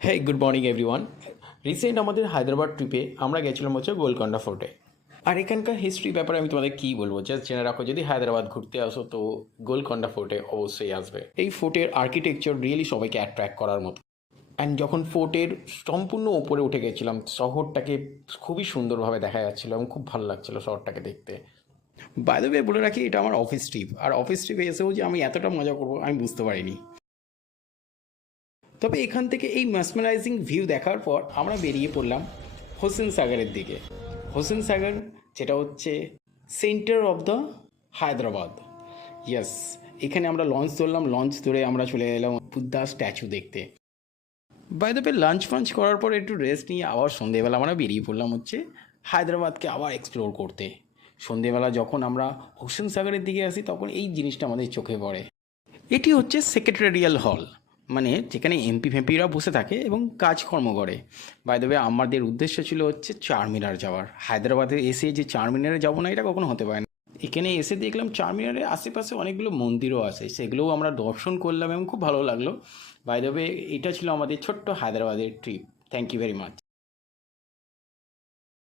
হ্যাঁ, good morning everyone. Recent আমাদের হায়দ্রাবাদ ট্রিপে আমরা গেছিলাম হচ্ছে গোলকন্ডা ফোর্টে। আর এখানকার হিস্ট্রি ব্যাপারে আমি তোমাদের কী বলবো, জাস্ট জেনে রাখো, যদি হায়দ্রাবাদ ঘুরতে আসো তো গোলকন্ডা ফোর্টে অবশ্যই আসবে। এই ফোর্টের আর্কিটেকচার রিয়েলি সবাইকে অ্যাট্রাক্ট করার মতো। অ্যান্ড যখন ফোর্টের সম্পূর্ণ ওপরে উঠে গেছিলাম, শহরটাকে খুবই সুন্দরভাবে দেখা যাচ্ছিলো এবং খুব ভালো লাগছিলো শহরটাকে দেখতে। বাই দ্য ওয়ে বলে রাখি, এটা আমার অফিস ট্রিপ, আর অফিস ট্রিপে এসেও যে আমি এতটা মজা করবো আমি বুঝতে পারিনি। তবে এখান থেকে এই মেসমারাইজিং ভিউ দেখার পর আমরা বেরিয়ে পড়লাম হোসেন সাগরের দিকে। হোসেন সাগর, যেটা হচ্ছে centre of the Hyderabad. Yes, এখানে আমরা লঞ্চ ধরলাম, লঞ্চ ধরে আমরা চলে এলাম বুদ্ধা স্ট্যাচু দেখতে। বাই দ্য ওয়ে, লাঞ্চ ফাঞ্চ করার পর একটু রেস্ট নিয়ে আবার সন্ধেবেলা আমরা বেরিয়ে পড়লাম হচ্ছে হায়দ্রাবাদকে আবার এক্সপ্লোর করতে। সন্ধেবেলা যখন আমরা হোসেন সাগরের দিকে আসি তখন এই জিনিসটা আমাদের চোখে পড়ে। এটি হচ্ছে সেক্রেটারিয়াল হল, মানে যেখানে এমপি ফেম্পিরা বসে থাকে এবং কাজকর্ম করে। বাই দ্য ওয়ে, আমাদের উদ্দেশ্য ছিল হচ্ছে চারমিনার যাওয়ার। হায়দ্রাবাদে এসে যে চারমিনারে যাবো না, এটা কখনো হতে পারে না। এখানে এসে দেখলাম চারমিনারের আশেপাশে অনেকগুলো মন্দিরও আছে, সেগুলোও আমরা দর্শন করলাম এবং খুব ভালো লাগলো। বাই দ্য ওয়ে, এটা ছিল আমাদের ছোট্ট হায়দ্রাবাদের trip. Thank you very much.